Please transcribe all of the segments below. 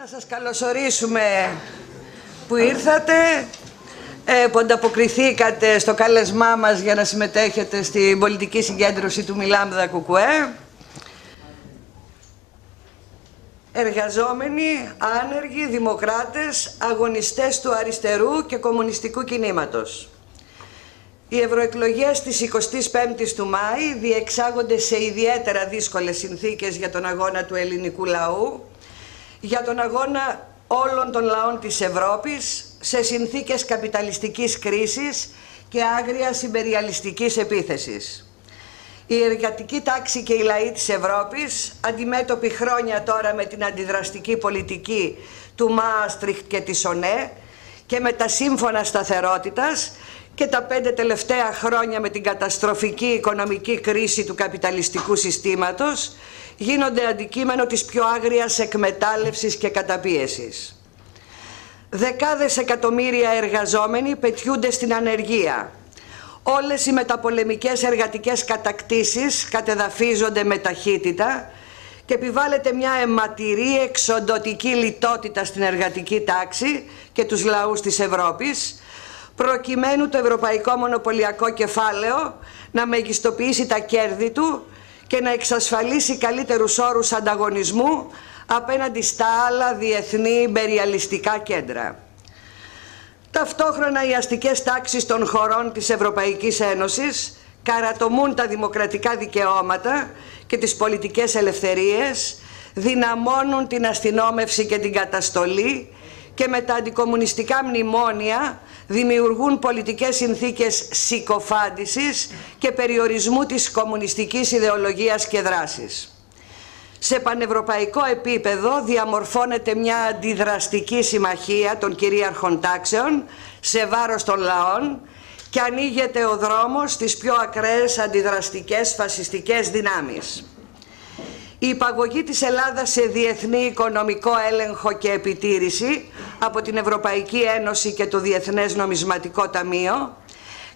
Να σας καλωσορίσουμε που ήρθατε, που ανταποκριθήκατε στο κάλεσμά μας για να συμμετέχετε στην πολιτική συγκέντρωση του Μιλάμδα Κουκουέ. Εργαζόμενοι, άνεργοι, δημοκράτες, αγωνιστές του αριστερού και κομμουνιστικού κινήματος. Οι ευρωεκλογές της 25ης του Μάη διεξάγονται σε ιδιαίτερα δύσκολες συνθήκες για τον αγώνα του ελληνικού λαού, για τον αγώνα όλων των λαών της Ευρώπης, σε συνθήκες καπιταλιστικής κρίσης και άγριας ιμπεριαλιστικής επίθεσης. Η εργατική τάξη και οι λαοί της Ευρώπης, αντιμέτωποι χρόνια τώρα με την αντιδραστική πολιτική του Μάστριχτ και της ΟΝΕ και με τα σύμφωνα σταθερότητας και τα 5 τελευταία χρόνια με την καταστροφική οικονομική κρίση του καπιταλιστικού συστήματος, γίνονται αντικείμενο της πιο άγριας εκμετάλλευσης και καταπίεσης. Δεκάδες εκατομμύρια εργαζόμενοι πετιούνται στην ανεργία. Όλες οι μεταπολεμικές εργατικές κατακτήσεις κατεδαφίζονται με ταχύτητα και επιβάλλεται μια αιματηρή εξοντωτική λιτότητα στην εργατική τάξη και τους λαούς της Ευρώπης, προκειμένου το ευρωπαϊκό μονοπωλιακό κεφάλαιο να μεγιστοποιήσει τα κέρδη του και να εξασφαλίσει καλύτερους όρους ανταγωνισμού απέναντι στα άλλα διεθνή ιμπεριαλιστικά κέντρα. Ταυτόχρονα οι αστικές τάξεις των χωρών της Ευρωπαϊκής Ένωσης καρατομούν τα δημοκρατικά δικαιώματα και τις πολιτικές ελευθερίες, δυναμώνουν την αστυνόμευση και την καταστολή και με τα αντικομμουνιστικά μνημόνια δημιουργούν πολιτικές συνθήκες συκοφάντησης και περιορισμού της κομμουνιστικής ιδεολογίας και δράσης. Σε πανευρωπαϊκό επίπεδο διαμορφώνεται μια αντιδραστική συμμαχία των κυρίαρχων τάξεων σε βάρος των λαών και ανοίγεται ο δρόμος στις πιο ακραίες αντιδραστικές φασιστικές δυνάμεις. Η υπαγωγή της Ελλάδας σε διεθνή οικονομικό έλεγχο και επιτήρηση από την Ευρωπαϊκή Ένωση και το Διεθνές Νομισματικό Ταμείο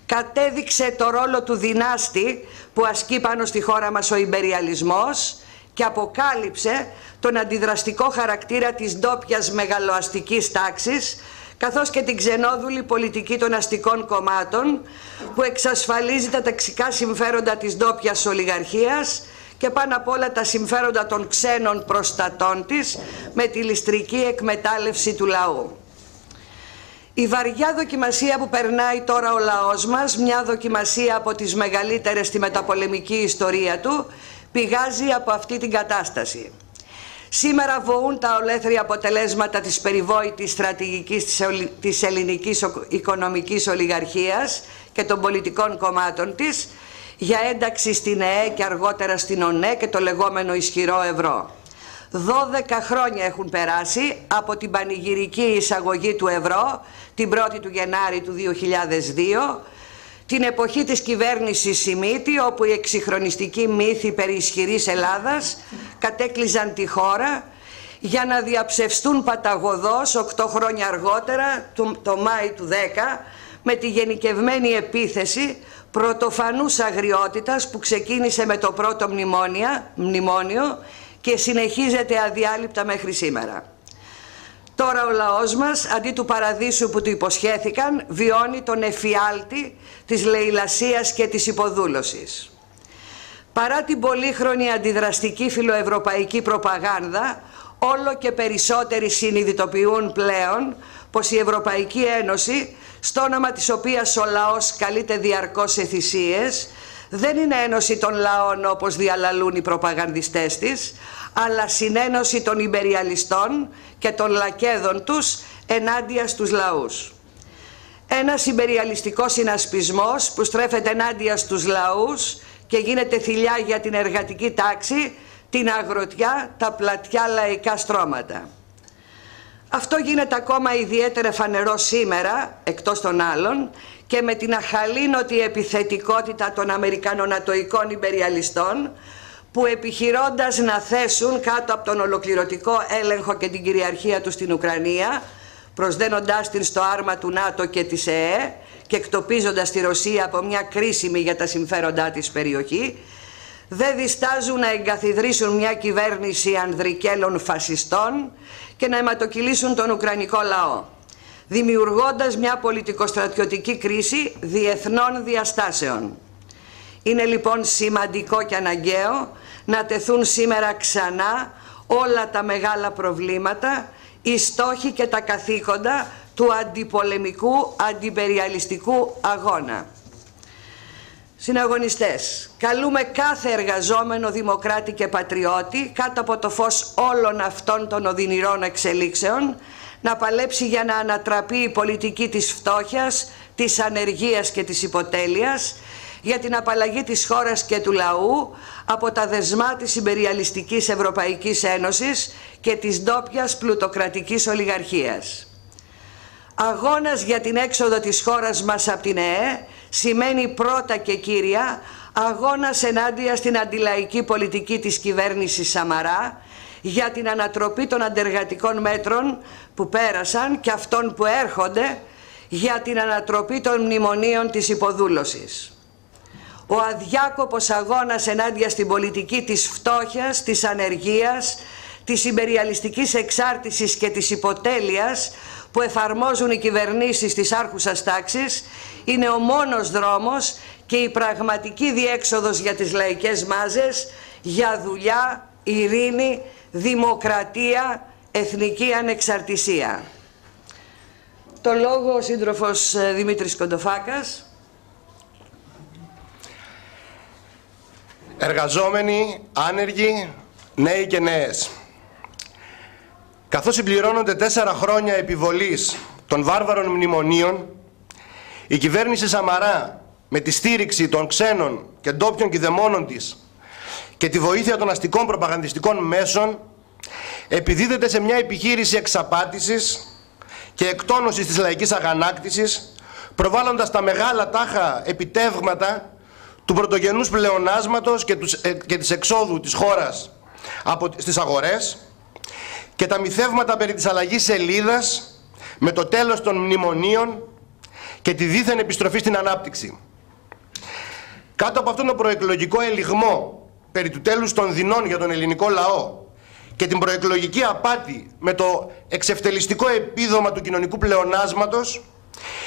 κατέδειξε το ρόλο του δυνάστη που ασκεί πάνω στη χώρα μας ο ιμπεριαλισμός και αποκάλυψε τον αντιδραστικό χαρακτήρα της ντόπιας μεγαλοαστικής τάξης, καθώς και την ξενόδουλη πολιτική των αστικών κομμάτων που εξασφαλίζει τα ταξικά συμφέροντα της ντόπιας ολιγαρχίας και πάνω απ' όλα τα συμφέροντα των ξένων προστατών της με τη ληστρική εκμετάλλευση του λαού. Η βαριά δοκιμασία που περνάει τώρα ο λαός μας, μια δοκιμασία από τις μεγαλύτερες στη μεταπολεμική ιστορία του, πηγάζει από αυτή την κατάσταση. Σήμερα βοούν τα ολέθρια αποτελέσματα της περιβόητης στρατηγικής της ελληνικής οικονομικής ολιγαρχίας και των πολιτικών κομμάτων της για ένταξη στην ΕΕ και αργότερα στην ΟΝΕ και το λεγόμενο ισχυρό ευρώ. 12 χρόνια έχουν περάσει από την πανηγυρική εισαγωγή του ευρώ την 1η του Γενάρη του 2002, την εποχή της κυβέρνησης Σιμίτη, όπου οι εξυγχρονιστικοί μύθοι περί ισχυρής Ελλάδας κατέκλυζαν τη χώρα για να διαψευστούν παταγωδώς 8 χρόνια αργότερα, το Μάη του 10, με τη γενικευμένη επίθεση πρωτοφανούς αγριότητας που ξεκίνησε με το πρώτο μνημόνιο και συνεχίζεται αδιάλειπτα μέχρι σήμερα. Τώρα ο λαός μας, αντί του παραδείσου που του υποσχέθηκαν, βιώνει τον εφιάλτη της λαιλασίας και της υποδούλωσης. Παρά την πολύχρονη αντιδραστική φιλοευρωπαϊκή προπαγάνδα, όλο και περισσότεροι συνειδητοποιούν πλέον πως η Ευρωπαϊκή Ένωση, στο όνομα της οποίας ο λαός καλείται διαρκώς σε θυσίες, δεν είναι ένωση των λαών όπως διαλαλούν οι προπαγανδιστές της, αλλά συνένωση των ιμπεριαλιστών και των λακέδων τους ενάντια στους λαούς. Ένας ιμπεριαλιστικός συνασπισμός που στρέφεται ενάντια στους λαούς και γίνεται θηλιά για την εργατική τάξη, την αγροτιά, τα πλατιά λαϊκά στρώματα. Αυτό γίνεται ακόμα ιδιαίτερα φανερό σήμερα, εκτός των άλλων, και με την αχαλήνωτη επιθετικότητα των αμερικανονατοικών ιμπεριαλιστών, που επιχειρώντας να θέσουν κάτω από τον ολοκληρωτικό έλεγχο και την κυριαρχία του στην Ουκρανία, προσδένοντάς την στο άρμα του ΝΑΤΟ και της ΕΕ και εκτοπίζοντας τη Ρωσία από μια κρίσιμη για τα συμφέροντά της περιοχή, δεν διστάζουν να εγκαθιδρύσουν μια κυβέρνηση ανδρικέλων φασιστών και να αιματοκυλήσουν τον Ουκρανικό λαό, δημιουργώντας μια πολιτικοστρατιωτική κρίση διεθνών διαστάσεων. Είναι λοιπόν σημαντικό και αναγκαίο να τεθούν σήμερα ξανά όλα τα μεγάλα προβλήματα, οι στόχοι και τα καθήκοντα του αντιπολεμικού, αντιπεριαλιστικού αγώνα. Συναγωνιστές, καλούμε κάθε εργαζόμενο δημοκράτη και πατριώτη κάτω από το φως όλων αυτών των οδυνηρών εξελίξεων να παλέψει για να ανατραπεί η πολιτική της φτώχειας, της ανεργίας και της υποτέλειας, για την απαλλαγή της χώρας και του λαού από τα δεσμά της ιμπεριαλιστικής Ευρωπαϊκής Ένωσης και της ντόπιας πλουτοκρατικής ολιγαρχίας. Αγώνας για την έξοδο της χώρας μας από την ΕΕ σημαίνει πρώτα και κύρια αγώνας ενάντια στην αντιλαϊκή πολιτική της κυβέρνησης Σαμαρά για την ανατροπή των αντεργατικών μέτρων που πέρασαν και αυτών που έρχονται για την ανατροπή των μνημονίων της υποδούλωσης. Ο αδιάκοπος αγώνας ενάντια στην πολιτική της φτώχειας, της ανεργίας, της ιμπεριαλιστικής εξάρτησης και της υποτέλειας που εφαρμόζουν οι κυβερνήσεις της άρχουσας τάξης είναι ο μόνος δρόμος και η πραγματική διέξοδος για τις λαϊκές μάζες για δουλειά, ειρήνη, δημοκρατία, εθνική ανεξαρτησία. Το λόγο ο σύντροφος Δημήτρης Κοντοφάκας. Εργαζόμενοι, άνεργοι, νέοι και νέες. Καθώς συμπληρώνονται 4 χρόνια επιβολής των βάρβαρων μνημονίων, η κυβέρνηση Σαμαρά με τη στήριξη των ξένων και ντόπιων κηδεμόνων της και τη βοήθεια των αστικών προπαγανδιστικών μέσων επιδίδεται σε μια επιχείρηση εξαπάτησης και εκτόνωσης της λαϊκής αγανάκτησης, προβάλλοντας τα μεγάλα τάχα επιτεύγματα του πρωτογενούς πλεονάσματος και της εξόδου της χώρας στις αγορές και τα μυθεύματα περί της αλλαγής σελίδας με το τέλος των μνημονίων και τη δίθεν επιστροφή στην ανάπτυξη. Κάτω από αυτόν τον προεκλογικό ελιγμό περί του τέλους των δεινών για τον ελληνικό λαό και την προεκλογική απάτη με το εξευτελιστικό επίδομα του κοινωνικού πλεονάσματος,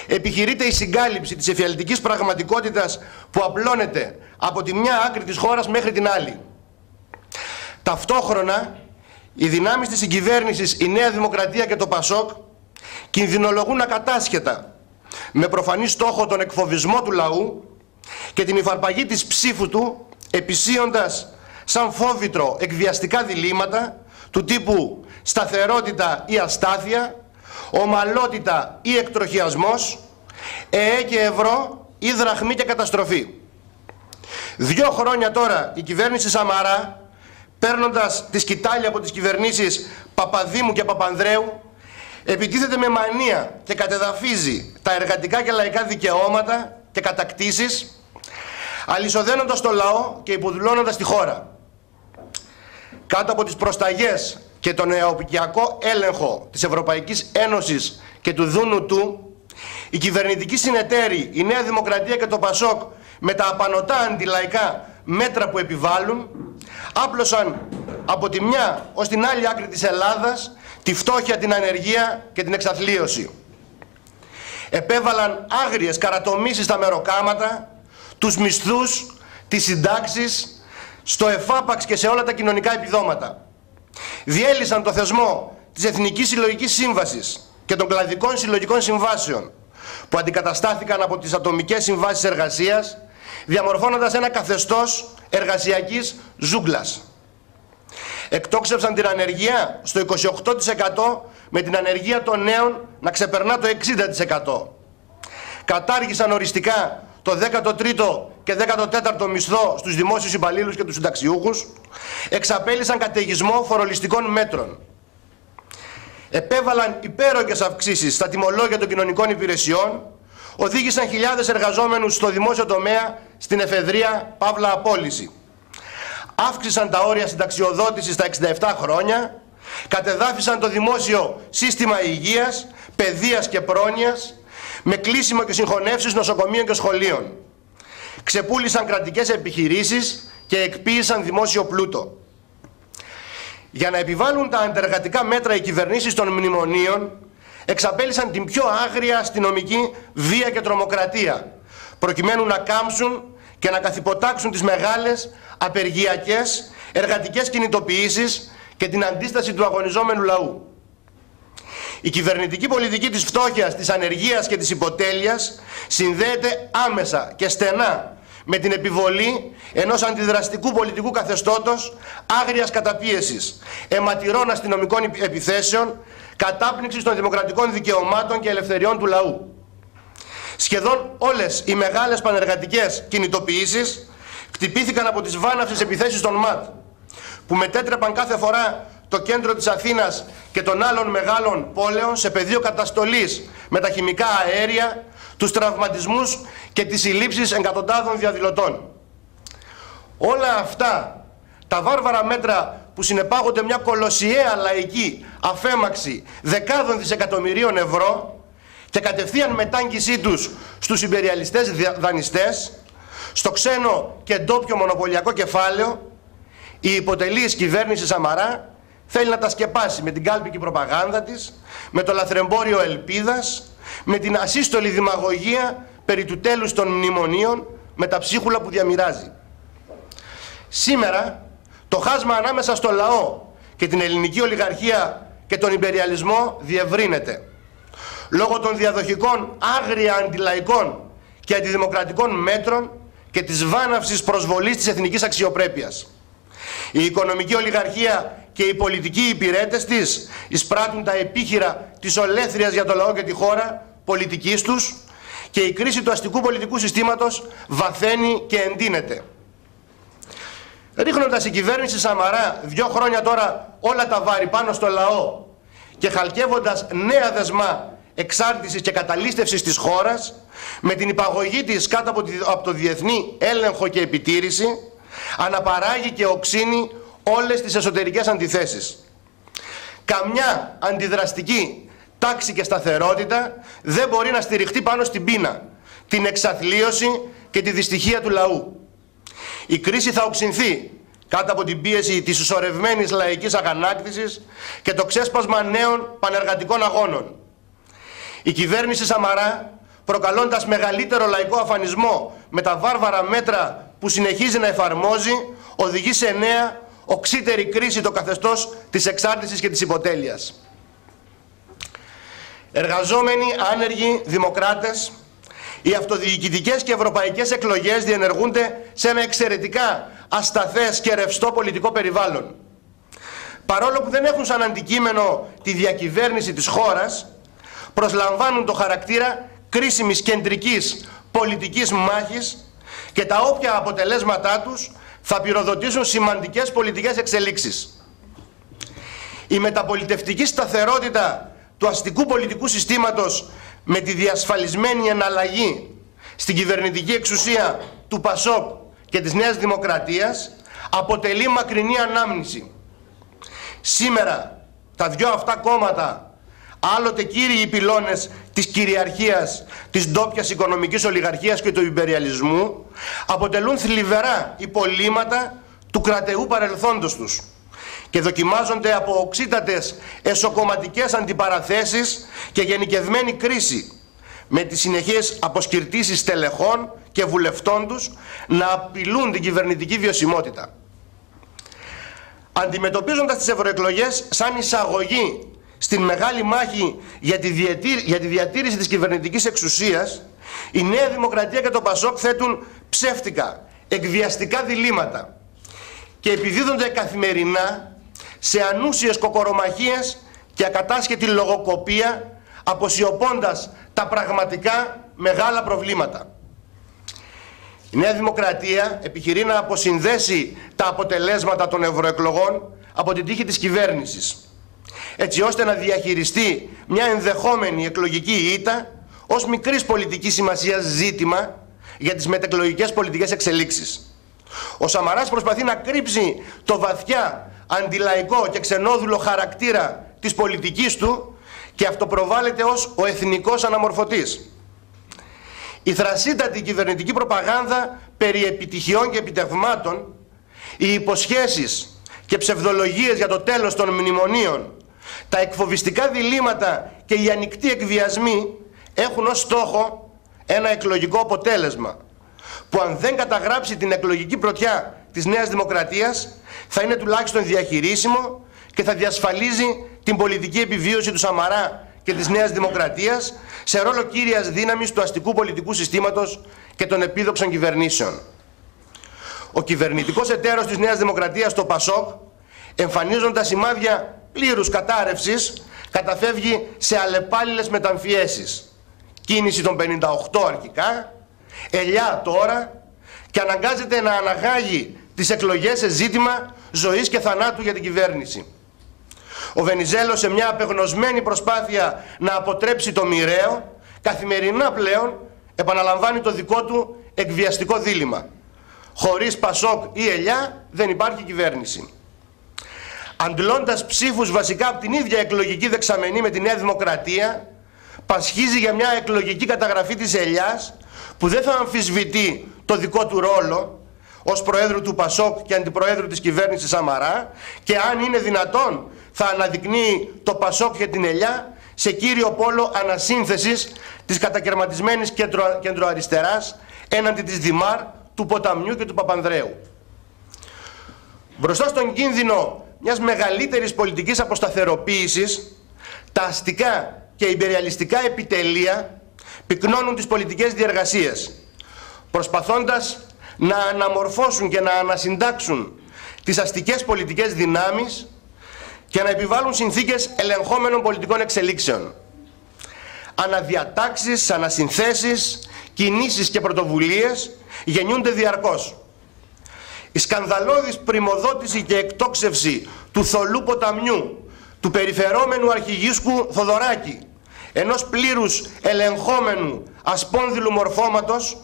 επιχειρείται η συγκάλυψη της εφιαλτικής πραγματικότητας που απλώνεται από τη μια άκρη της χώρας μέχρι την άλλη. Ταυτόχρονα, οι δυνάμεις της συγκυβέρνησης, η Νέα Δημοκρατία και το ΠΑΣΟΚ κινδυνολογούν ακατάσχετα με προφανή στόχο τον εκφοβισμό του λαού και την υφαρπαγή της ψήφου του, επισύοντας σαν φόβητρο εκβιαστικά διλήμματα του τύπου σταθερότητα ή αστάθεια, ομαλότητα ή εκτροχιασμός, ΕΕ και ευρώ ή δραχμή και καταστροφή. 2 χρόνια τώρα η κυβέρνηση Σαμαρά, παίρνοντας τη σκητάλη από τις κυβερνήσεις Παπαδήμου και Παπανδρέου, επιτίθεται με μανία και κατεδαφίζει τα εργατικά και λαϊκά δικαιώματα και κατακτήσεις, αλυσοδένοντας το λαό και υποδουλώνοντας τη χώρα. Κάτω από τις προσταγές και τον νεοπικιακό έλεγχο της Ευρωπαϊκής Ένωσης και του Δούνου του, οι κυβερνητικοί συνεταίροι, η Νέα Δημοκρατία και το ΠΑΣΟΚ, με τα απανωτά αντιλαϊκά μέτρα που επιβάλλουν, άπλωσαν από τη μια ως την άλλη άκρη της Ελλάδας τη φτώχεια, την ανεργία και την εξαθλίωση. Επέβαλαν άγριες καρατομήσεις στα μεροκάματα, τους μισθούς, τις συντάξεις, στο εφάπαξ και σε όλα τα κοινωνικά επιδόματα. Διέλυσαν το θεσμό της Εθνικής Συλλογικής Σύμβασης και των κλαδικών συλλογικών συμβάσεων, που αντικαταστάθηκαν από τις ατομικές συμβάσεις εργασίας, διαμορφώνοντας ένα καθεστώς εργασιακής ζούγκλας. Εκτόξευσαν την ανεργία στο 28%, με την ανεργία των νέων να ξεπερνά το 60%. Κατάργησαν οριστικά το 13ο και 14ο μισθό στους δημόσιους υπαλλήλους και τους συνταξιούχους, εξαπέλυσαν καταιγισμό φορολιστικών μέτρων. Επέβαλαν υπέρογγες αυξήσεις στα τιμολόγια των κοινωνικών υπηρεσιών, οδήγησαν χιλιάδες εργαζόμενους στο δημόσιο τομέα στην εφεδρεία παύλα απόλυση. Αύξησαν τα όρια συνταξιοδότησης στα 67 χρόνια, κατεδάφισαν το δημόσιο σύστημα υγείας, παιδείας και πρόνοιας, με κλείσιμο και συγχωνεύσεις νοσοκομείων και σχολείων. Ξεπούλησαν κρατικές επιχειρήσεις και εκποίησαν δημόσιο πλούτο. Για να επιβάλλουν τα αντεργατικά μέτρα οι κυβερνήσεις των μνημονίων εξαπέλυσαν την πιο άγρια αστυνομική βία και τρομοκρατία, προκειμένου να κάμψουν και να καθυποτάξουν τις μεγάλες απεργιακές εργατικές κινητοποιήσεις και την αντίσταση του αγωνιζόμενου λαού. Η κυβερνητική πολιτική της φτώχειας, της ανεργίας και της υποτέλειας συνδέεται άμεσα και στενά με την επιβολή ενός αντιδραστικού πολιτικού καθεστώτος άγριας καταπίεσης, αιματηρών αστυνομικών επιθέσεων, κατάπνιξης των δημοκρατικών δικαιωμάτων και ελευθεριών του λαού. Σχεδόν όλες οι μεγάλες πανεργατικές κινητοποιήσεις χτυπήθηκαν από τις βάναυσες επιθέσεις των ΜΑΤ, που μετέτρεπαν κάθε φορά το κέντρο της Αθήνας και των άλλων μεγάλων πόλεων σε πεδίο καταστολής με τα χημικά αέρια, τους τραυματισμούς και τις συλλήψεις εκατοντάδων διαδηλωτών. Όλα αυτά τα βάρβαρα μέτρα που συνεπάγονται μια κολοσιαία λαϊκή αφέμαξη δεκάδων δισεκατομμυρίων ευρώ και κατευθείαν μετάγγισή τους στους ιμπεριαλιστές δανειστές, στο ξένο και ντόπιο μονοπωλιακό κεφάλαιο, η υποτελής κυβέρνηση Σαμαρά θέλει να τα σκεπάσει με την κάλπικη προπαγάνδα της, με το λαθρεμπόριο ελπίδας, με την ασύστολη δημαγωγία περί του τέλους των μνημονίων, με τα ψίχουλα που διαμοιράζει. Σήμερα το χάσμα ανάμεσα στο λαό και την ελληνική ολιγαρχία και τον ιμπεριαλισμό διευρύνεται. Λόγω των διαδοχικών άγρια αντιλαϊκών και αντιδημοκρατικών μέτρων και της βάναυσης προσβολής της εθνικής αξιοπρέπειας. Η οικονομική ολιγαρχία και οι πολιτικοί υπηρέτες της εισπράττουν τα επίχειρα της ολέθριας για το λαό και τη χώρα πολιτικής τους και η κρίση του αστικού πολιτικού συστήματος βαθαίνει και εντείνεται. Ρίχνοντας η κυβέρνηση Σαμαρά 2 χρόνια τώρα όλα τα βάρη πάνω στο λαό και χαλκεύοντας νέα δεσμά εξάρτησης και καταλήστευσης της χώρας με την υπαγωγή της κάτω από το διεθνή έλεγχο και επιτήρηση, αναπαράγει και οξύνει όλες τις εσωτερικές αντιθέσεις. Καμιά αντιδραστική τάξη και σταθερότητα δεν μπορεί να στηριχτεί πάνω στην πείνα, την εξαθλίωση και τη δυστυχία του λαού. Η κρίση θα οξυνθεί κάτω από την πίεση της ισορρευμένης λαϊκής αγανάκτησης και το ξέσπασμα νέων πανεργατικών αγώνων. Η κυβέρνηση Σαμαρά, προκαλώντας μεγαλύτερο λαϊκό αφανισμό με τα βάρβαρα μέτρα που συνεχίζει να εφαρμόζει, οδηγεί σε νέα οξύτερη κρίση το καθεστώς της εξάρτησης και της υποτέλειας. Εργαζόμενοι, άνεργοι, δημοκράτες, οι αυτοδιοικητικές και ευρωπαϊκές εκλογές διενεργούνται σε ένα εξαιρετικά ασταθές και ρευστό πολιτικό περιβάλλον. Παρόλο που δεν έχουν σαν αντικείμενο τη διακυβέρνηση της χώρας, προσλαμβάνουν το χαρακτήρα κρίσιμης κεντρικής πολιτικής μάχης και τα όποια αποτελέσματά τους θα πυροδοτήσουν σημαντικές πολιτικές εξελίξεις. Η μεταπολιτευτική σταθερότητα του αστικού πολιτικού συστήματος με τη διασφαλισμένη εναλλαγή στην κυβερνητική εξουσία του ΠΑΣΟΚ και της Νέας Δημοκρατίας αποτελεί μακρινή ανάμνηση. Σήμερα τα 2 αυτά κόμματα, άλλοτε κύριοι πυλώνες της κυριαρχίας, της ντόπιας οικονομικής ολιγαρχίας και του ιμπεριαλισμού, αποτελούν θλιβερά υπολείμματα του κρατεού παρελθόντος τους και δοκιμάζονται από οξύτατες εσωκομματικές αντιπαραθέσεις και γενικευμένη κρίση, με τις συνεχείς αποσκυρτήσεις στελεχών και βουλευτών τους να απειλούν την κυβερνητική βιωσιμότητα. Αντιμετωπίζοντας τις ευρωεκλογές σαν εισαγωγή στην μεγάλη μάχη για τη διατήρηση της κυβερνητικής εξουσίας, η Νέα Δημοκρατία και το ΠΑΣΟΚ θέτουν ψεύτικα, εκβιαστικά διλήμματα και επιδίδονται καθημερινά σε ανούσιες κοκορομαχίες και ακατάσχετη λογοκοπία, αποσιωπώντας τα πραγματικά μεγάλα προβλήματα. Η Νέα Δημοκρατία επιχειρεί να αποσυνδέσει τα αποτελέσματα των ευρωεκλογών από την τύχη της κυβέρνησης, έτσι ώστε να διαχειριστεί μια ενδεχόμενη εκλογική ήττα ως μικρής πολιτικής σημασίας ζήτημα για τις μετεκλογικές πολιτικές εξελίξεις. Ο Σαμαράς προσπαθεί να κρύψει το βαθιά αντιλαϊκό και ξενόδουλο χαρακτήρα της πολιτικής του και αυτοπροβάλλεται ως ο εθνικός αναμορφωτής. Η θρασίτατη κυβερνητική προπαγάνδα περί επιτυχιών και επιτευγμάτων οι υποσχέσεις και ψευδολογίες για το τέλος των μνημονίων, τα εκφοβιστικά διλήμματα και οι ανοιχτοί εκβιασμοί έχουν ως στόχο ένα εκλογικό αποτέλεσμα που, αν δεν καταγράψει την εκλογική πρωτιά της Νέας Δημοκρατίας, θα είναι τουλάχιστον διαχειρίσιμο και θα διασφαλίζει την πολιτική επιβίωση του Σαμαρά και της Νέας Δημοκρατίας σε ρόλο κύριας δύναμης του αστικού πολιτικού συστήματος και των επίδοξων κυβερνήσεων. Ο κυβερνητικός εταίρος της Νέας Δημοκρατίας, το ΠΑΣΟΚ, εμφανίζοντας σημάδια πλήρους κατάρρευσης, καταφεύγει σε αλλεπάλληλες μεταμφιέσεις. Κίνηση των 58 αρχικά, ελιά τώρα, και αναγκάζεται να αναγάγει τις εκλογές σε ζήτημα ζωής και θανάτου για την κυβέρνηση. Ο Βενιζέλος, σε μια απεγνωσμένη προσπάθεια να αποτρέψει το μοιραίο, καθημερινά πλέον επαναλαμβάνει το δικό του εκβιαστικό δίλημμα. Χωρίς ΠΑΣΟΚ ή ελιά δεν υπάρχει κυβέρνηση. Αντλώντας ψήφους βασικά από την ίδια εκλογική δεξαμενή με τη Νέα Δημοκρατία, πασχίζει για μια εκλογική καταγραφή της ελιάς που δεν θα αμφισβητεί το δικό του ρόλο ως Προέδρου του ΠΑΣΟΚ και Αντιπροέδρου της κυβέρνησης Σαμαρά, και αν είναι δυνατόν θα αναδεικνύει το ΠΑΣΟΚ και την ελιά σε κύριο πόλο ανασύνθεσης της κατακερματισμένης κεντροαριστεράς έναντι της Δημάρ, του Ποταμιού και του Παπανδρέου. Μπροστά στον κίνδυνο μιας μεγαλύτερης πολιτικής αποσταθεροποίησης, τα αστικά και ιμπεριαλιστικά επιτελεία πυκνώνουν τις πολιτικές διεργασίες, προσπαθώντας να αναμορφώσουν και να ανασυντάξουν τις αστικές πολιτικές δυνάμεις και να επιβάλλουν συνθήκες ελεγχόμενων πολιτικών εξελίξεων. Αναδιατάξεις, ανασυνθέσεις, κινήσεις και πρωτοβουλίες γεννιούνται διαρκώς. Η σκανδαλώδης πριμοδότηση και εκτόξευση του θολού ποταμιού, του περιφερόμενου αρχηγίσκου Θοδωράκη, ενός πλήρους ελεγχόμενου ασπόνδυλου μορφώματος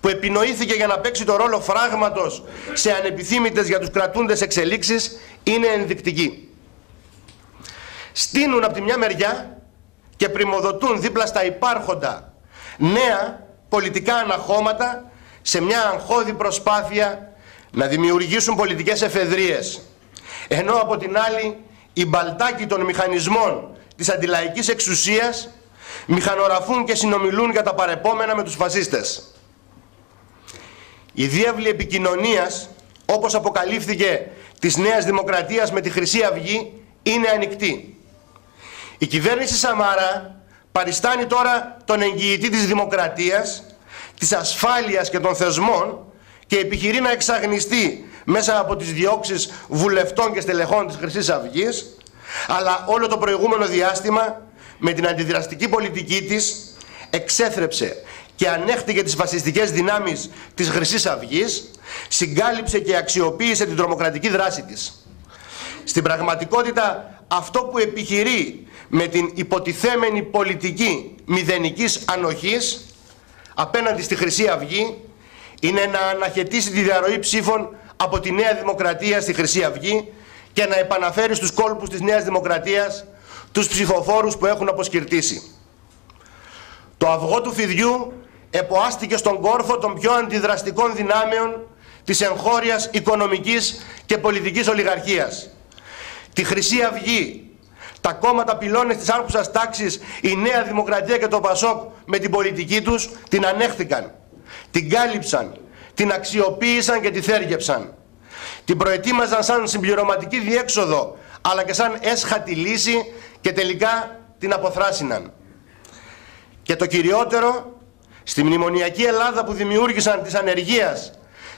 που επινοήθηκε για να παίξει το ρόλο φράγματος σε ανεπιθύμητες για τους κρατούντες εξελίξεις, είναι ενδεικτική. Στείνουν από τη μια μεριά και πριμοδοτούν δίπλα στα υπάρχοντα νέα πολιτικά αναχώματα σε μια αγχώδη προσπάθεια να δημιουργήσουν πολιτικές εφεδρίες, ενώ από την άλλη οι μπαλτάκοι των μηχανισμών της αντιλαϊκής εξουσίας μηχανοραφούν και συνομιλούν για τα παρεπόμενα με τους φασίστες. Η διάβλη επικοινωνίας, όπως αποκαλύφθηκε, της Νέας Δημοκρατίας με τη Χρυσή Αυγή είναι ανοιχτή. Η κυβέρνηση Σαμαρά παριστάνει τώρα τον εγγυητή της δημοκρατίας, της ασφάλειας και των θεσμών και επιχειρεί να εξαγνιστεί μέσα από τις διώξεις βουλευτών και στελεχών της Χρυσής Αυγής, αλλά όλο το προηγούμενο διάστημα με την αντιδραστική πολιτική της εξέθρεψε και ανέχτηκε τις φασιστικές δυνάμεις της Χρυσής Αυγής, συγκάλυψε και αξιοποίησε την τρομοκρατική δράση της. Στην πραγματικότητα, αυτό που επιχειρεί με την υποτιθέμενη πολιτική μηδενικής ανοχής απέναντι στη Χρυσή Αυγή είναι να αναχαιτήσει τη διαρροή ψήφων από τη Νέα Δημοκρατία στη Χρυσή Αυγή και να επαναφέρει στους κόλπους της Νέας Δημοκρατίας τους ψηφοφόρους που έχουν αποσκυρτήσει. Το αυγό του φιδιού εποάστηκε στον κόρφο των πιο αντιδραστικών δυνάμεων της εγχώριας οικονομικής και πολιτικής ολιγαρχίας. Τη Χρυσή Αυγή, τα κόμματα πυλώνες της άρχουσας τάξης, η Νέα Δημοκρατία και το ΠΑΣΟΚ με την πολιτική τους την ανέχθηκαν, την κάλυψαν, την αξιοποίησαν και τη θέργεψαν. Την προετοίμαζαν σαν συμπληρωματική διέξοδο, αλλά και σαν έσχατη λύση και τελικά την αποθράσιναν. Και το κυριότερο, στη μνημονιακή Ελλάδα που δημιούργησαν της ανεργίας,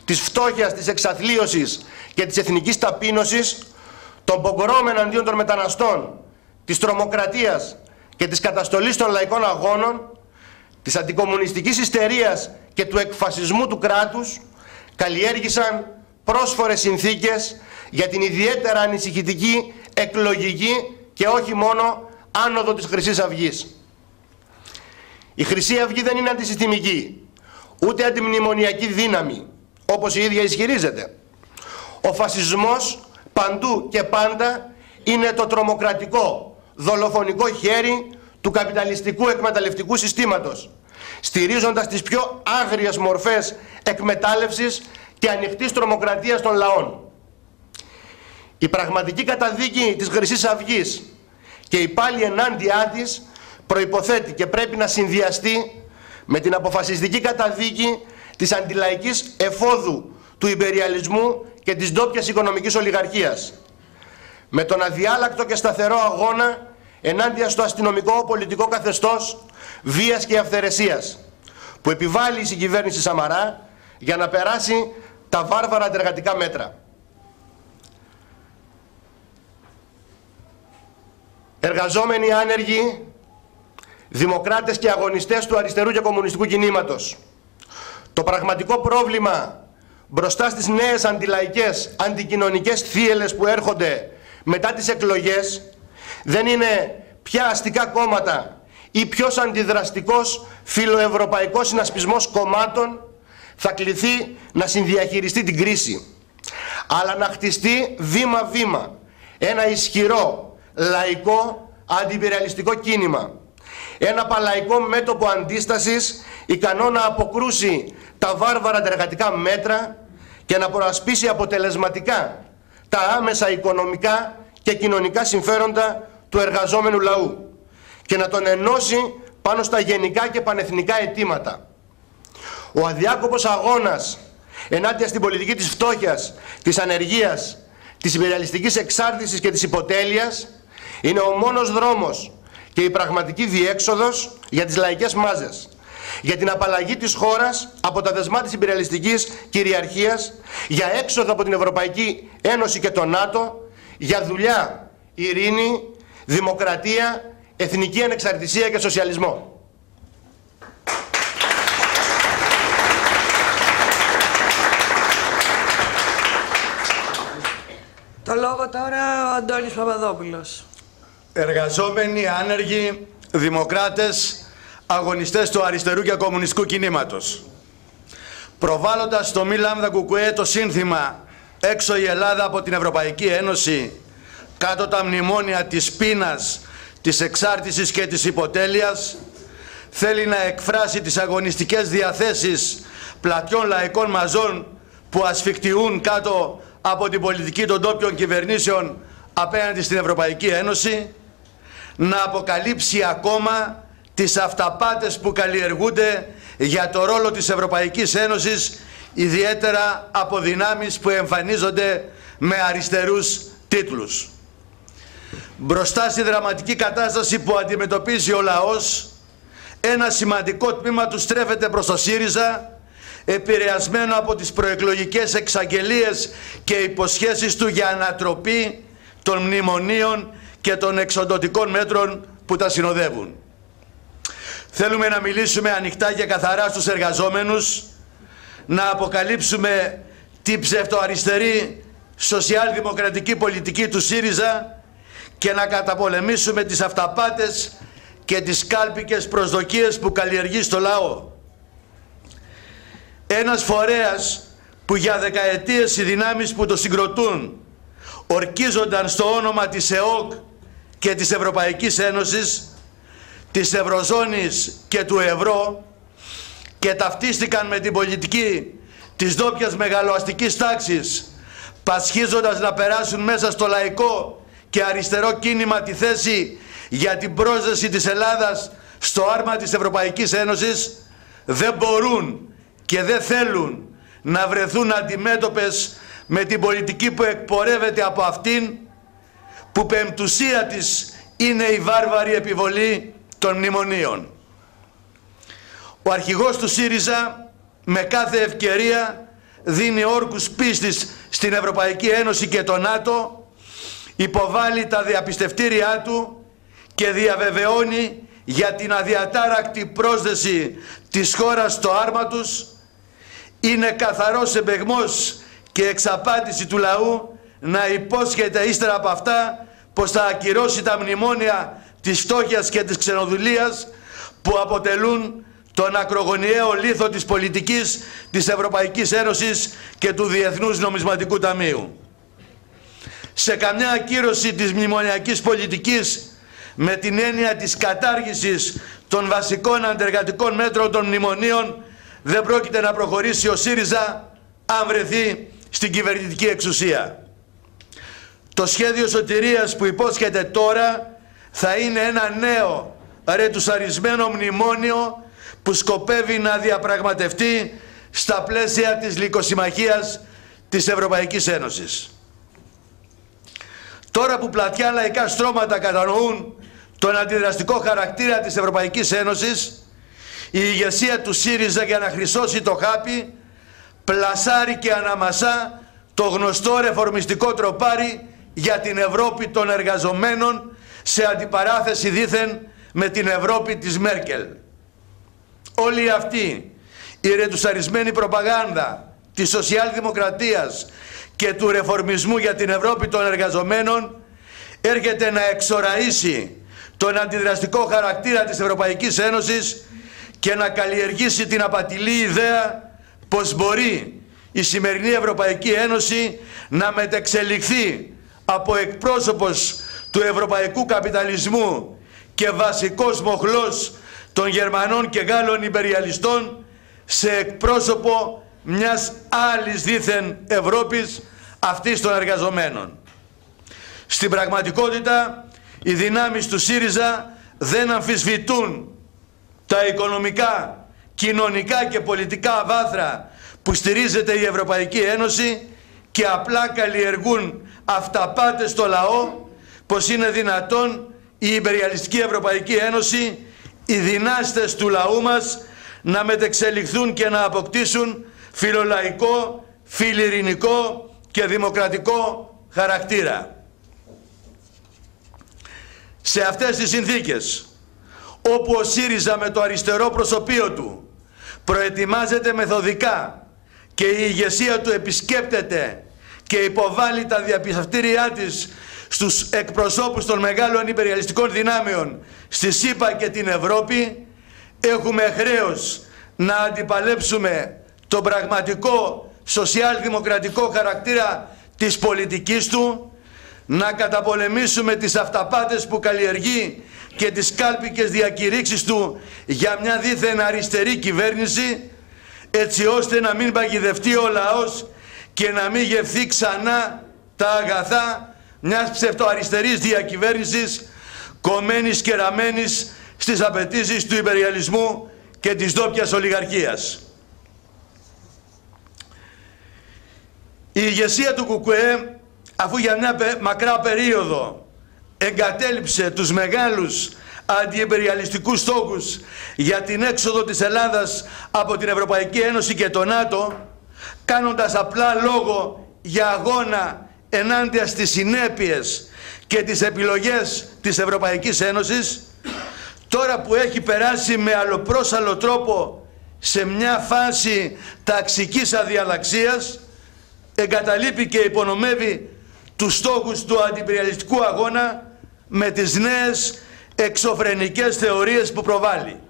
της φτώχειας, της εξαθλίωσης και της εθνικής ταπείνωσης, τον πογκρόμ εναντίον των μεταναστών, της τρομοκρατίας και της καταστολής των λαϊκών αγώνων, της αντικομμουνιστικής ιστερίας και του εκφασισμού του κράτους, καλλιέργησαν πρόσφορες συνθήκες για την ιδιαίτερα ανησυχητική εκλογική και όχι μόνο άνοδο της Χρυσής Αυγής. Η Χρυσή Αυγή δεν είναι αντισυστημική, ούτε αντιμνημονιακή δύναμη, όπως η ίδια ισχυρίζεται. Ο φασισμός παντού και πάντα είναι το τρομοκρατικό, δολοφονικό χέρι του καπιταλιστικού εκμεταλλευτικού συστήματος, στηρίζοντας τις πιο άγριες μορφές εκμετάλλευσης και ανοιχτής τρομοκρατίας των λαών. Η πραγματική καταδίκη της Χρυσής Αυγής και η πάλι ενάντια της προϋποθέτει και πρέπει να συνδυαστεί με την αποφασιστική καταδίκη της αντιλαϊκής εφόδου του ιμπεριαλισμού και της ντόπιας οικονομικής ολιγαρχίας, με τον αδιάλακτο και σταθερό αγώνα ενάντια στο αστυνομικό πολιτικό καθεστώς βίας και αυθαιρεσίας που επιβάλλει η συγκυβέρνηση Σαμαρά για να περάσει τα βάρβαρα αντεργατικά μέτρα. Εργαζόμενοι άνεργοι, δημοκράτες και αγωνιστές του αριστερού και κομμουνιστικού κινήματος, το πραγματικό πρόβλημα μπροστά στις νέες αντιλαϊκές, αντικοινωνικές θύελες που έρχονται μετά τις εκλογές δεν είναι πια αστικά κόμματα ή ποιος αντιδραστικός φιλοευρωπαϊκός συνασπισμός κομμάτων θα κληθεί να συνδιαχειριστεί την κρίση, αλλά να χτιστεί βήμα-βήμα ένα ισχυρό, λαϊκό, αντιπεριαλιστικό κίνημα. Ένα παλαϊκό μέτωπο αντίστασης ικανό να αποκρούσει τα βάρβαρα αντεργατικά μέτρα και να προασπίσει αποτελεσματικά τα άμεσα οικονομικά και κοινωνικά συμφέροντα του εργαζόμενου λαού και να τον ενώσει πάνω στα γενικά και πανεθνικά αιτήματα. Ο αδιάκοπος αγώνας ενάντια στην πολιτική της φτώχειας, της ανεργίας, της υπεριαλιστικής εξάρτησης και της υποτέλειας είναι ο μόνος δρόμος και η πραγματική διέξοδος για τις λαϊκές μάζες, για την απαλλαγή της χώρας από τα δεσμά της υπεριαλιστικής κυριαρχίας, για έξοδο από την Ευρωπαϊκή Ένωση και το ΝΑΤΟ, για δουλειά, ειρήνη, δημοκρατία, εθνική ανεξαρτησία και σοσιαλισμό. Το λόγο τώρα ο Αντώνης Παπαδόπουλος. Εργαζόμενοι, άνεργοι, δημοκράτες, αγωνιστές του αριστερού και κομμουνιστικού κινήματος. Προβάλλοντας στο μη λάμδα κουκουέ το σύνθημα «Έξω η Ελλάδα από την Ευρωπαϊκή Ένωση, κάτω τα μνημόνια της πείνας, της εξάρτησης και της υποτέλειας», θέλει να εκφράσει τις αγωνιστικές διαθέσεις πλατιών λαϊκών μαζών που ασφικτιούν κάτω από την πολιτική των ντόπιων κυβερνήσεων απέναντι στην Ευρωπαϊκή Ένωση, να αποκαλύψει ακόμα τις αυταπάτες που καλλιεργούνται για το ρόλο της Ευρωπαϊκής Ένωσης, ιδιαίτερα από δυνάμεις που εμφανίζονται με αριστερούς τίτλους. Μπροστά στη δραματική κατάσταση που αντιμετωπίζει ο λαός, ένα σημαντικό τμήμα του στρέφεται προς το ΣΥΡΙΖΑ, επηρεασμένο από τις προεκλογικές εξαγγελίες και υποσχέσεις του για ανατροπή των μνημονίων και των εξοντωτικών μέτρων που τα συνοδεύουν. Θέλουμε να μιλήσουμε ανοιχτά και καθαρά στους εργαζόμενους, να αποκαλύψουμε την ψευτοαριστερή σοσιαλδημοκρατική πολιτική του ΣΥΡΙΖΑ και να καταπολεμήσουμε τις αυταπάτες και τις κάλπικες προσδοκίες που καλλιεργεί στο λαό. Ένας φορέας που για δεκαετίες οι δυνάμεις που το συγκροτούν ορκίζονταν στο όνομα της ΕΟΚ και της Ευρωπαϊκής Ένωσης, της Ευρωζώνης και του Ευρώ και ταυτίστηκαν με την πολιτική της ντόπιας μεγαλοαστικής τάξης, πασχίζοντας να περάσουν μέσα στο λαϊκό και αριστερό κίνημα τη θέση για την πρόσδεση της Ελλάδας στο άρμα της Ευρωπαϊκής Ένωσης, δεν μπορούν και δεν θέλουν να βρεθούν αντιμέτωπες με την πολιτική που εκπορεύεται από αυτήν, που πεμπτουσία της είναι η βάρβαρη επιβολή των μνημονίων. Ο αρχηγός του ΣΥΡΙΖΑ με κάθε ευκαιρία δίνει όρκους πίστης στην Ευρωπαϊκή Ένωση και το ΝΑΤΟ, υποβάλλει τα διαπιστευτήριά του και διαβεβαιώνει για την αδιατάρακτη πρόσδεση της χώρας στο άρμα τους. Είναι καθαρός εμπεγμός και εξαπάτηση του λαού να υπόσχεται ύστερα από αυτά πως θα ακυρώσει τα μνημόνια της φτώχειας και της ξενοδουλείας που αποτελούν τον ακρογωνιαίο λίθο της πολιτικής της Ευρωπαϊκής Ένωσης και του Διεθνούς Νομισματικού Ταμείου. Σε καμιά ακύρωση της μνημονιακής πολιτικής με την έννοια της κατάργησης των βασικών αντεργατικών μέτρων των μνημονίων δεν πρόκειται να προχωρήσει ο ΣΥΡΙΖΑ αν βρεθεί στην κυβερνητική εξουσία. το σχέδιο σωτηρίας που υπόσχεται τώρα θα είναι ένα νέο ρετουσαρισμένο μνημόνιο που σκοπεύει να διαπραγματευτεί στα πλαίσια της λυκοσυμμαχίας της Ευρωπαϊκής Ένωσης. Τώρα που πλατιά λαϊκά στρώματα κατανοούν τον αντιδραστικό χαρακτήρα της Ευρωπαϊκής Ένωσης, η ηγεσία του ΣΥΡΙΖΑ, για να χρυσώσει το χάπι, πλασάρει και αναμασά το γνωστό ρεφορμιστικό τροπάρι για την Ευρώπη των εργαζομένων, σε αντιπαράθεση δήθεν με την Ευρώπη της Μέρκελ. Όλη αυτή η ρετουσαρισμένη προπαγάνδα της σοσιαλδημοκρατίας και του ρεφορμισμού για την Ευρώπη των εργαζομένων έρχεται να εξοραίσει τον αντιδραστικό χαρακτήρα της Ευρωπαϊκής Ένωσης και να καλλιεργήσει την απατηλή ιδέα πως μπορεί η σημερινή Ευρωπαϊκή Ένωση να μετεξελιχθεί από εκπρόσωπος του ευρωπαϊκού καπιταλισμού και βασικός μοχλός των Γερμανών και Γάλλων υπεριαλιστών σε εκπρόσωπο μιας άλλης δήθεν Ευρώπης, αυτής των εργαζομένων. Στην πραγματικότητα, οι δυνάμεις του ΣΥΡΙΖΑ δεν αμφισβητούν τα οικονομικά, κοινωνικά και πολιτικά βάθρα που στηρίζεται η Ευρωπαϊκή Ένωση και απλά καλλιεργούν αυταπάτες στο λαό πως είναι δυνατόν η υπεριαλιστική Ευρωπαϊκή Ένωση, οι δυνάστες του λαού μας, να μετεξελιχθούν και να αποκτήσουν φιλολαϊκό, φιλιρινικό και δημοκρατικό χαρακτήρα. Σε αυτές τις συνθήκες, όπου ο ΣΥΡΙΖΑ με το αριστερό προσωπείο του προετοιμάζεται μεθοδικά και η ηγεσία του επισκέπτεται και υποβάλλει τα διαπιστευτήριά της στους εκπροσώπους των μεγάλων υπεριαλιστικών δυνάμεων στη ΣΥΠΑ και την Ευρώπη, έχουμε χρέος να αντιπαλέψουμε τον πραγματικό σοσιαλδημοκρατικό χαρακτήρα της πολιτικής του, να καταπολεμήσουμε τις αυταπάτες που καλλιεργεί και τις κάλπικες διακηρύξεις του για μια δίθεν αριστερή κυβέρνηση, έτσι ώστε να μην παγιδευτεί ο λαός και να μην γευθεί ξανά τα αγαθά μιας ψευτοαριστερής διακυβέρνησης, κομμένης και ραμμένης στις απαιτήσεις του υπεριαλισμού και της ντόπιας ολιγαρχίας. Η ηγεσία του ΚΚΕ, αφού για μια μακρά περίοδο εγκατέλειψε τους μεγάλους αντιυπεριαλιστικούς στόχους για την έξοδο της Ελλάδας από την Ευρωπαϊκή Ένωση και το ΝΑΤΟ, κάνοντας απλά λόγο για αγώνα ενάντια στις συνέπειες και τις επιλογές της Ευρωπαϊκής Ένωσης, τώρα που έχει περάσει με αλλοπρόσαλλο τρόπο σε μια φάση ταξικής αδιαλαξίας, εγκαταλείπει και υπονομεύει τους στόχους του αντιπεριαλιστικού αγώνα με τις νέες εξωφρενικές θεωρίες που προβάλλει.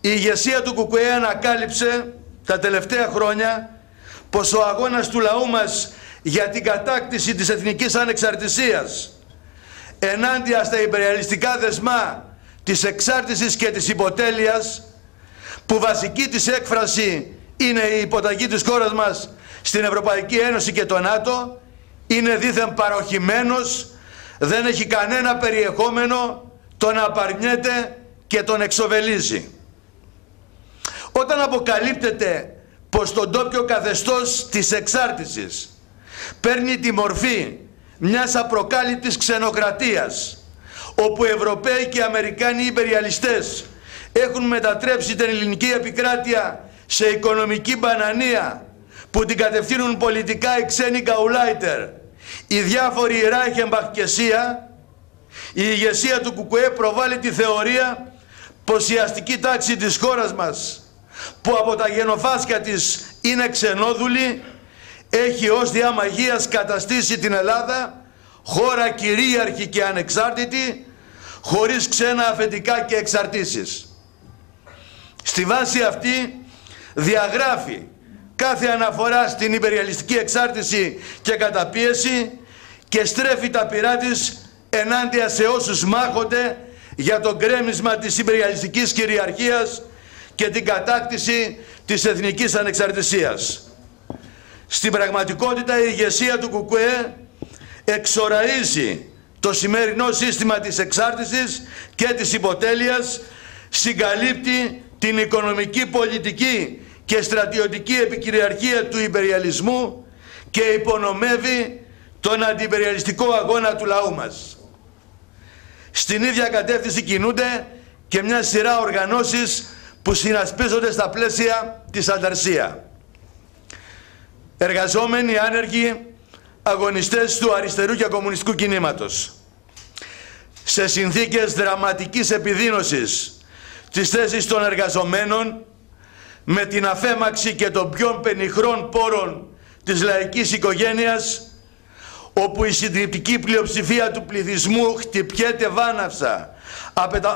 Η ηγεσία του ΚΚΕ ανακάλυψε τα τελευταία χρόνια πως ο αγώνας του λαού μας για την κατάκτηση της εθνικής ανεξαρτησίας ενάντια στα υπεριαλιστικά δεσμά της εξάρτησης και της υποτέλειας, που βασική της έκφραση είναι η υποταγή της χώρας μας στην Ευρωπαϊκή Ένωση και το ΝΑΤΟ, είναι δήθεν παροχημένος, δεν έχει κανένα περιεχόμενο, τον απαρνιέται και τον εξοβελίζει. Όταν αποκαλύπτεται πως το ντόπιο καθεστώς της εξάρτησης παίρνει τη μορφή μιας απροκάλυπτης ξενοκρατίας, όπου Ευρωπαίοι και Αμερικάνοι υπεριαλιστές έχουν μετατρέψει την ελληνική επικράτεια σε οικονομική μπανανία που την κατευθύνουν πολιτικά οι ξένοι γκαουλάιτερ, οι διάφοροι Ράιχεμπαχ και Σία, η ηγεσία του ΚΚΕ προβάλλει τη θεωρία πως η αστική τάξη της χώρας μας, που από τα γενοφάσκια της είναι ξενόδουλη, έχει ως δια μαγείας καταστήσει την Ελλάδα χώρα κυρίαρχη και ανεξάρτητη, χωρίς ξένα αφεντικά και εξαρτήσεις. Στη βάση αυτή διαγράφει κάθε αναφορά στην υπεριαλιστική εξάρτηση και καταπίεση και στρέφει τα πυρά της ενάντια σε όσους μάχονται για το γκρέμισμα της υπεριαλιστικής κυριαρχίας και την κατάκτηση της εθνικής ανεξαρτησίας. Στην πραγματικότητα η ηγεσία του ΚΚΕ εξοραίζει το σημερινό σύστημα της εξάρτησης και της υποτέλειας, συγκαλύπτει την οικονομική, πολιτική και στρατιωτική επικυριαρχία του υπεριαλισμού και υπονομεύει τον αντιυπεριαλιστικό αγώνα του λαού μας. Στην ίδια κατεύθυνση κινούνται και μια σειρά οργανώσεις που συνασπίζονται στα πλαίσια της ανταρσία. Εργαζόμενοι, άνεργοι, αγωνιστές του αριστερού και κομμουνιστικού κινήματος. Σε συνθήκες δραματικής επιδείνωσης της θέσης των εργαζομένων, με την αφέμαξη και των πιο πενιχρών πόρων της λαϊκής οικογένειας, όπου η συντριπτική πλειοψηφία του πληθυσμού χτυπιέται βάναυσα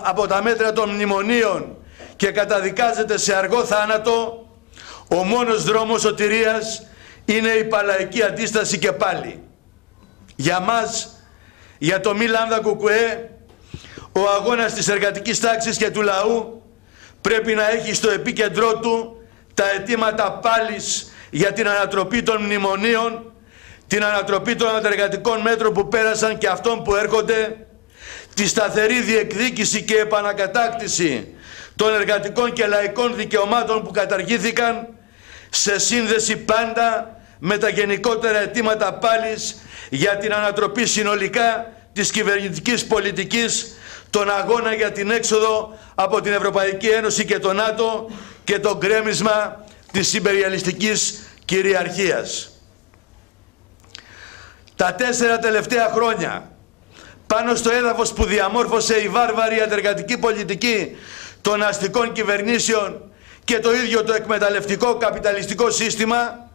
από τα μέτρα των μνημονίων και καταδικάζεται σε αργό θάνατο, ο μόνος δρόμος σωτηρίας είναι η παλαϊκή αντίσταση και πάλι. Για μας, για το μη λάμδα κουκουέ, ο αγώνας της εργατικής τάξης και του λαού πρέπει να έχει στο επίκεντρό του τα αιτήματα πάλης για την ανατροπή των μνημονίων, την ανατροπή των αντεργατικών μέτρων που πέρασαν και αυτών που έρχονται, τη σταθερή διεκδίκηση και επανακατάκτηση των εργατικών και λαϊκών δικαιωμάτων που καταργήθηκαν, σε σύνδεση πάντα με τα γενικότερα αιτήματα πάλης για την ανατροπή συνολικά της κυβερνητικής πολιτικής, τον αγώνα για την έξοδο από την Ευρωπαϊκή Ένωση και το ΝΑΤΟ και το γκρέμισμα της υπεριαλιστικής κυριαρχίας. Τα 4 τελευταία χρόνια, πάνω στο έδαφος που διαμόρφωσε η βάρβαρη αντεργατική πολιτική των αστικών κυβερνήσεων και το ίδιο το εκμεταλλευτικό καπιταλιστικό σύστημα,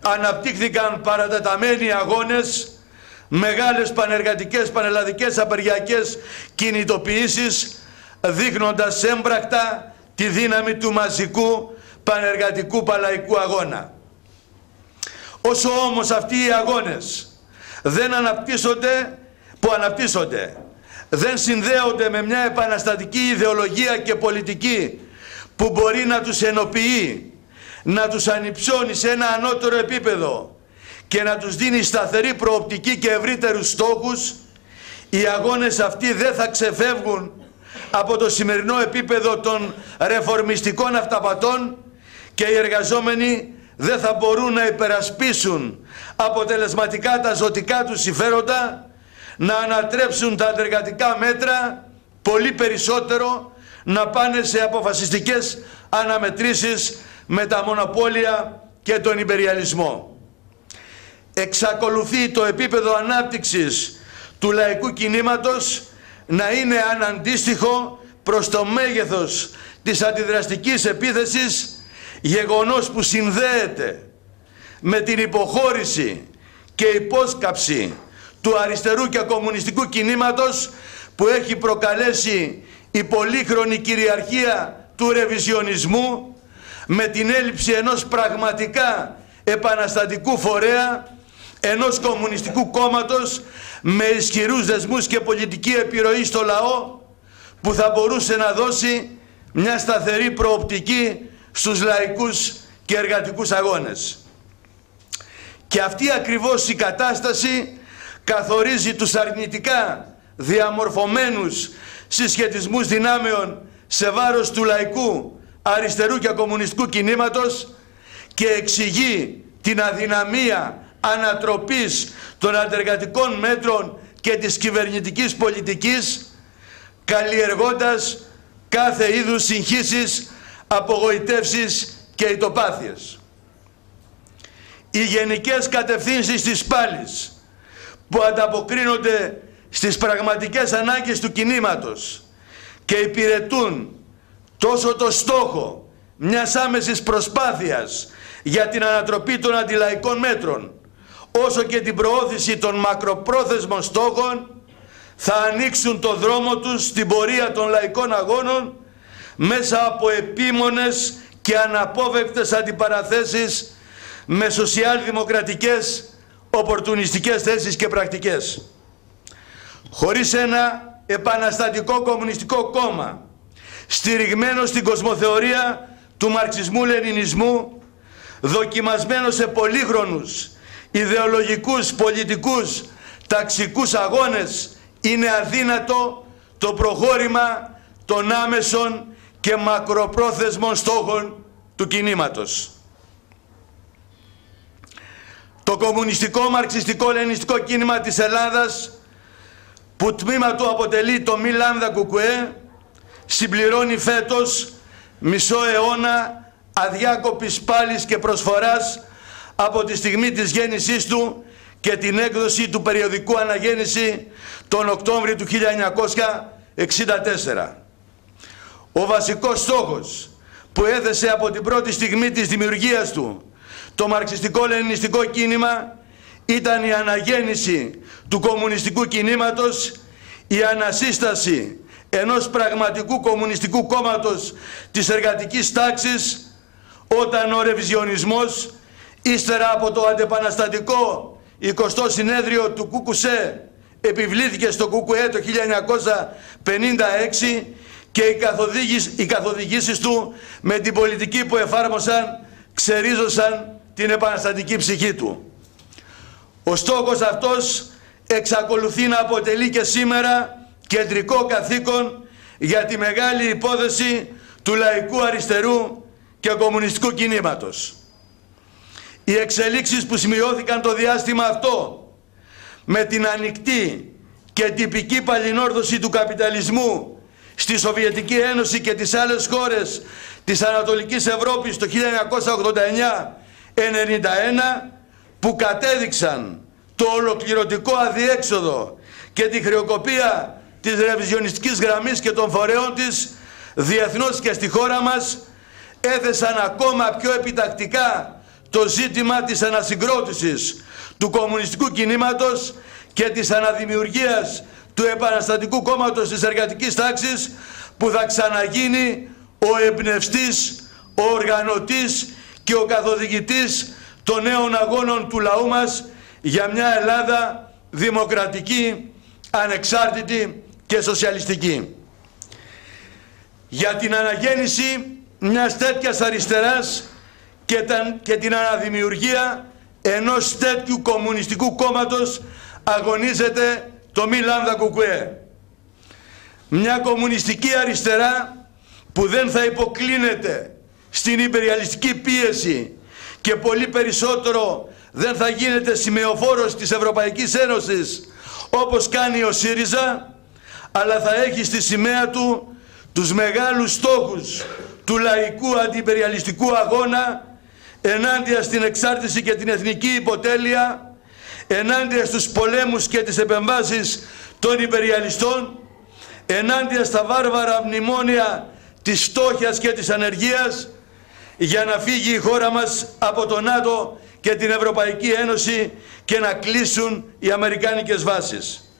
αναπτύχθηκαν παρατεταμένοι αγώνες, μεγάλες πανεργατικές, πανελλαδικές, απεργιακές κινητοποιήσεις, δείχνοντας έμπρακτα τη δύναμη του μαζικού πανεργατικού παλαϊκού αγώνα. Όσο όμως αυτοί οι αγώνες δεν αναπτύσσονται, δεν συνδέονται με μια επαναστατική ιδεολογία και πολιτική που μπορεί να τους ενοποιεί, να τους ανυψώνει σε ένα ανώτερο επίπεδο και να τους δίνει σταθερή προοπτική και ευρύτερους στόχους, οι αγώνες αυτοί δεν θα ξεφεύγουν από το σημερινό επίπεδο των ρεφορμιστικών αυταπατών και οι εργαζόμενοι δεν θα μπορούν να υπερασπίσουν αποτελεσματικά τα ζωτικά τους συμφέροντα, να ανατρέψουν τα αντεργατικά μέτρα, πολύ περισσότερο να πάνε σε αποφασιστικές αναμετρήσεις με τα μονοπόλια και τον υπεριαλισμό. Εξακολουθεί το επίπεδο ανάπτυξης του λαϊκού κινήματος να είναι αναντίστοιχο προς το μέγεθος της αντιδραστικής επίθεσης, γεγονός που συνδέεται με την υποχώρηση και υπόσκαψη του αριστερού και κομμουνιστικού κινήματος που έχει προκαλέσει η πολύχρονη κυριαρχία του ρεβιζιονισμού, με την έλλειψη ενός πραγματικά επαναστατικού φορέα, ενός κομμουνιστικού κόμματος με ισχυρούς δεσμούς και πολιτική επιρροή στο λαό, που θα μπορούσε να δώσει μια σταθερή προοπτική στους λαϊκούς και εργατικούς αγώνες. Και αυτή ακριβώς η κατάσταση καθορίζει τους αρνητικά διαμορφωμένους συσχετισμούς δυνάμεων σε βάρος του λαϊκού, αριστερού και κομμουνιστικού κινήματος και εξηγεί την αδυναμία ανατροπής των αντεργατικών μέτρων και της κυβερνητικής πολιτικής, καλλιεργώντας κάθε είδους συγχύσεις, απογοητεύσεις και ητοπάθειες. Οι γενικές κατευθύνσεις της πάλης που ανταποκρίνονται στις πραγματικές ανάγκες του κινήματος και υπηρετούν τόσο το στόχο μιας άμεσης προσπάθειας για την ανατροπή των αντιλαϊκών μέτρων, όσο και την προώθηση των μακροπρόθεσμων στόχων, θα ανοίξουν το δρόμο τους στην πορεία των λαϊκών αγώνων μέσα από επίμονες και αναπόβευτες αντιπαραθέσεις με σοσιαλδημοκρατικές οπορτουνιστικές θέσεις και πρακτικές. Χωρίς ένα επαναστατικό κομμουνιστικό κόμμα στηριγμένο στην κοσμοθεωρία του μαρξισμού-λενινισμού, δοκιμασμένο σε πολύχρονους ιδεολογικούς, πολιτικούς, ταξικούς αγώνες είναι αδύνατο το προχώρημα των άμεσων και μακροπρόθεσμων στόχων του κινήματος. Το κομμουνιστικό μαρξιστικό λενινιστικό κίνημα της Ελλάδας, που τμήμα του αποτελεί το Μη Λάμδα Κουκουέ, συμπληρώνει φέτος μισό αιώνα αδιάκοπης πάλης και προσφοράς από τη στιγμή της γέννησής του και την έκδοση του περιοδικού Αναγέννηση τον Οκτώβριο του 1964. Ο βασικός στόχος που έθεσε από την πρώτη στιγμή της δημιουργίας του το μαρξιστικό-λενινιστικό κίνημα ήταν η αναγέννηση του κομμουνιστικού κινήματος, η ανασύσταση ενός πραγματικού κομμουνιστικού κόμματος της εργατικής τάξης, όταν ο ρεβιζιονισμός, ύστερα από το αντεπαναστατικό 20ο συνέδριο του ΚΚΣ, επιβλήθηκε στο ΚΚΕ το 1956 και οι καθοδηγήσεις του με την πολιτική που εφάρμοσαν ξερίζωσαν την επαναστατική ψυχή του. Ο στόχος αυτός εξακολουθεί να αποτελεί και σήμερα κεντρικό καθήκον για τη μεγάλη υπόθεση του λαϊκού αριστερού και κομμουνιστικού κινήματος. Οι εξελίξεις που σημειώθηκαν το διάστημα αυτό με την ανοιχτή και τυπική παλινόρδωση του καπιταλισμού στη Σοβιετική Ένωση και τις άλλες χώρες της Ανατολικής Ευρώπης το 1989-91, που κατέδειξαν το ολοκληρωτικό αδιέξοδο και τη χρεοκοπία της ρεβιζιονιστικής γραμμής και των φορέων της διεθνώς και στη χώρα μας, έθεσαν ακόμα πιο επιτακτικά το ζήτημα της ανασυγκρότησης του κομμουνιστικού κινήματος και της αναδημιουργίας του επαναστατικού κόμματος της εργατικής τάξης, που θα ξαναγίνει ο εμπνευστής, ο οργανωτής και ο καθοδηγητής των νέων αγώνων του λαού μας για μια Ελλάδα δημοκρατική, ανεξάρτητη και σοσιαλιστική. Για την αναγέννηση μιας τέτοιας αριστεράς και την αναδημιουργία ενός τέτοιου κομμουνιστικού κόμματος αγωνίζεται το Μη Λάμδα Κουκουέ. Μια κομμουνιστική αριστερά που δεν θα υποκλίνεται στην υπεριαλιστική πίεση και πολύ περισσότερο δεν θα γίνεται σημεοφόρος της Ευρωπαϊκής Ένωσης όπως κάνει ο ΣΥΡΙΖΑ, αλλά θα έχει στη σημαία του τους μεγάλους στόχους του λαϊκού αντιυπεριαλιστικού αγώνα ενάντια στην εξάρτηση και την εθνική υποτέλεια, ενάντια στους πολέμους και τις επεμβάσεις των υπεριαλιστών, ενάντια στα βάρβαρα μνημόνια της φτώχειας και της ανεργίας, για να φύγει η χώρα μας από το ΝΑΤΟ και την Ευρωπαϊκή Ένωση και να κλείσουν οι αμερικάνικες βάσεις.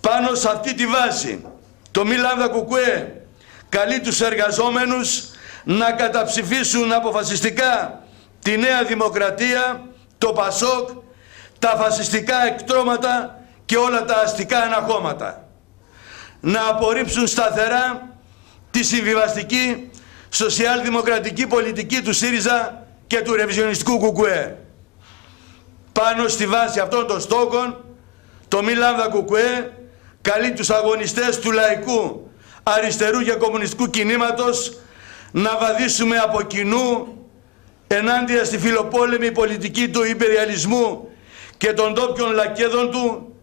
Πάνω σε αυτή τη βάση, το Μη Λάμδα Κουκουέ καλεί τους εργαζόμενους να καταψηφίσουν αποφασιστικά τη Νέα Δημοκρατία, το ΠΑΣΟΚ, τα φασιστικά εκτρώματα και όλα τα αστικά αναχώματα. Να απορρίψουν σταθερά τη συμβιβαστική σοσιαλδημοκρατική πολιτική του ΣΥΡΙΖΑ και του ρεβιζιονιστικού Κουκουέ. Πάνω στη βάση αυτών των στόχων, το Μη Λάμδα Κουκουέ καλεί τους αγωνιστές του λαϊκού, αριστερού και κομμουνιστικού κινήματος να βαδίσουμε από κοινού ενάντια στη φιλοπόλεμη πολιτική του υπεριαλισμού και των ντόπιων λακέδων του,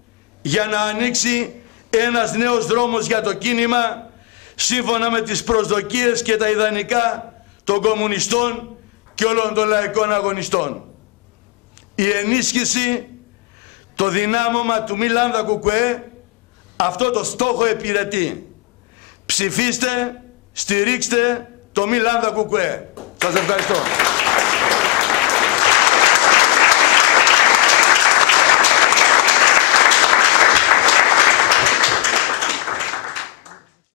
για να ανοίξει ένας νέος δρόμος για το κίνημα σύμφωνα με τις προσδοκίες και τα ιδανικά των κομμουνιστών και όλων των λαϊκών αγωνιστών. Η ενίσχυση, το δυνάμωμα του Μη Λάμδα Κουκουέ αυτό το στόχο υπηρετεί. Ψηφίστε, στηρίξτε το Μη Λάμδα Κουκουέ. Σας ευχαριστώ.